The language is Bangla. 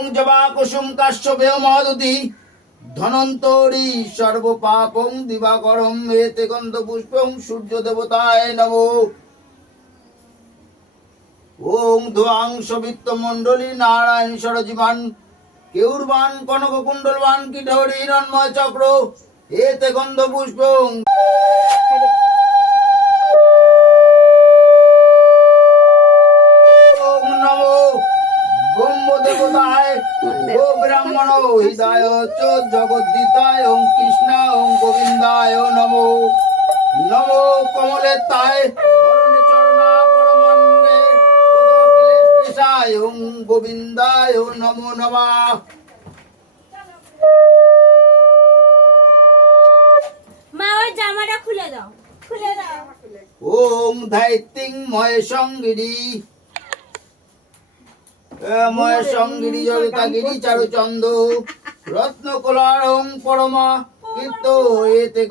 ওং জবা কুসুম কাশ্যপেয় মহদতি ধনন্তরী সর্বপাপং দিবাকরম এতে গন্ধ পুষ্পং সূর্য দেবতায় নমো। ওং ধ্বং সবিত্ত মণ্ডলী নারায়ণ সরজীবান কেউরবান কনক কুণ্ডলবান কিঠৌরী হিরণ্ময় চক্র এতে গন্ধ পুষ্পং। ওং নমো ব্রহ্ম দেবতায় ও ব্রাহ্মণ হৃদয় চ জগদ্দিতায় ওং কৃষ্ণ ওং গোবিন্দায় নমো। নমো কমলেতায় হরণে চরণা পরমান্নে ওং গোবিন্দায় নমো নমঃ। মা ওই জামাটা খুলে দাও, খুলে দাও। ওং ধাইত্যং মহেশঙ্গিরি মহেশঙ্গিরি জগতাগিরি চারুচন্দ রত্নকলার ওং পরমা কীর্ত এতে